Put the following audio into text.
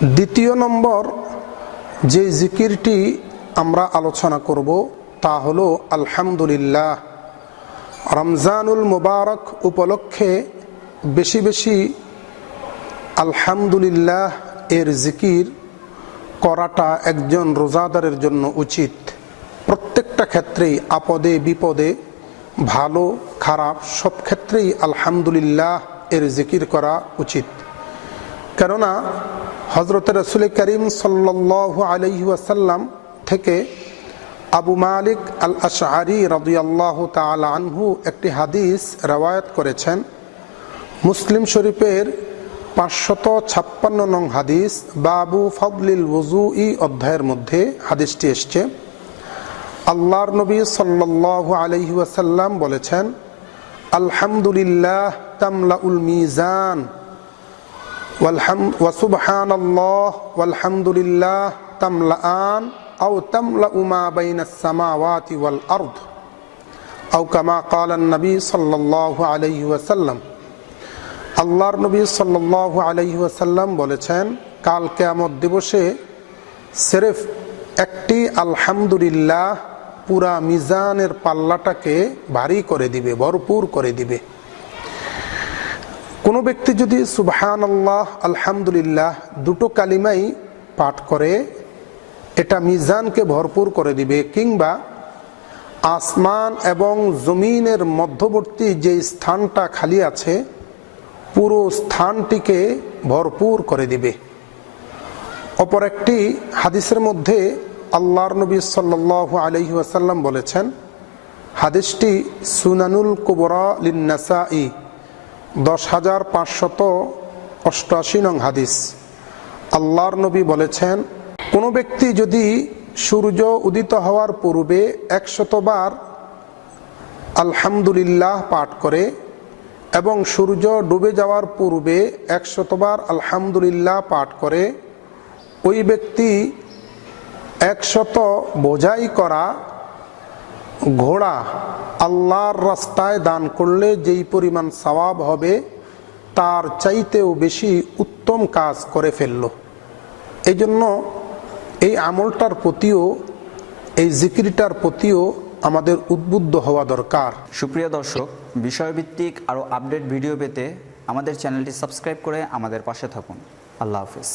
দ্বিতীয় নম্বর যে জিকিরটি আমরা আলোচনা করব তা হলো আলহামদুলিল্লাহ, রমজানুল মুবারক উপলক্ষে বেশি বেশি আলহামদুলিল্লাহ এর জিকির করাটা একজন রোজাদারের জন্য উচিত। প্রত্যেকটা ক্ষেত্রেই আপদে বিপদে ভালো, খারাপ সব ক্ষেত্রেই আলহামদুলিল্লাহ এর জিকির করা উচিত। কেননা হজরত রসুল করিম সাল্লাহ আলহি থেকে আবু মালিক আল আশআরি রদিয়াল্লাহ তাল আনহু একটি হাদিস রওয়ায়ত করেছেন। মুসলিম শরীফের পাঁচশত ছাপ্পান্ন নং হাদিস বাবু ফদলিল ওজু ই অধ্যায়ের মধ্যে হাদিসটি এসছে। আল্লাহর নবী সাল্লাহ আলহি বলেছেন, আলহামদুলিল্লাহ তামলাউল মিজান। والحمد وسبحان الله والحمد لله تملأان أو تملأ ما بين السماوات والأرض أو كما قال النبي صلى الله عليه وسلم আল্লাহর নবী সাল্লাহ আলহি ওয়াসাল্লাম বলেছেন কাল কেয়ামত দিবসে সেরেফ একটি আলহামদুলিল্লাহ পুরা মিজানের পাল্লাটাকে ভারী করে দিবে ভরপুর করে দিবে কোনো ব্যক্তি যদি সুবহান আল্লাহ আলহামদুলিল্লাহ দুটো কালিমাই পাঠ করে, এটা মিজানকে ভরপুর করে দিবে, কিংবা আসমান এবং জমিনের মধ্যবর্তী যে স্থানটা খালি আছে, পুরো স্থানটিকে ভরপুর করে দিবে। অপর একটি হাদিসের মধ্যে আল্লাহর নবী সাল্লাহ আলহি আসাল্লাম বলেছেন, হাদিসটি সুনানুল কুবরা লিন্নাসাই। দশ হাজার পাঁচশত অষ্টআশি নং হাদিস। আল্লাহর নবী বলেছেন, কোনো ব্যক্তি যদি সূর্য উদিত হওয়ার পূর্বে একশতবার আলহামদুলিল্লাহ পাঠ করে এবং সূর্য ডুবে যাওয়ার পূর্বে একশতবার আলহামদুলিল্লাহ পাঠ করে, ওই ব্যক্তি একশত বোঝাই করা ঘোড়া আল্লাহর রাস্তায় দান করলে যেই পরিমাণ সওয়াব হবে, তার চাইতেও বেশি উত্তম কাজ করে ফেলল। এই জন্য এই আমলটার প্রতিও, এই জিকিরটার প্রতিও আমাদের উদ্বুদ্ধ হওয়া দরকার। সুপ্রিয় দর্শক, বিষয়ভিত্তিক আরও আপডেট ভিডিও পেতে আমাদের চ্যানেলটি সাবস্ক্রাইব করে আমাদের পাশে থাকুন। আল্লাহ হাফিজ।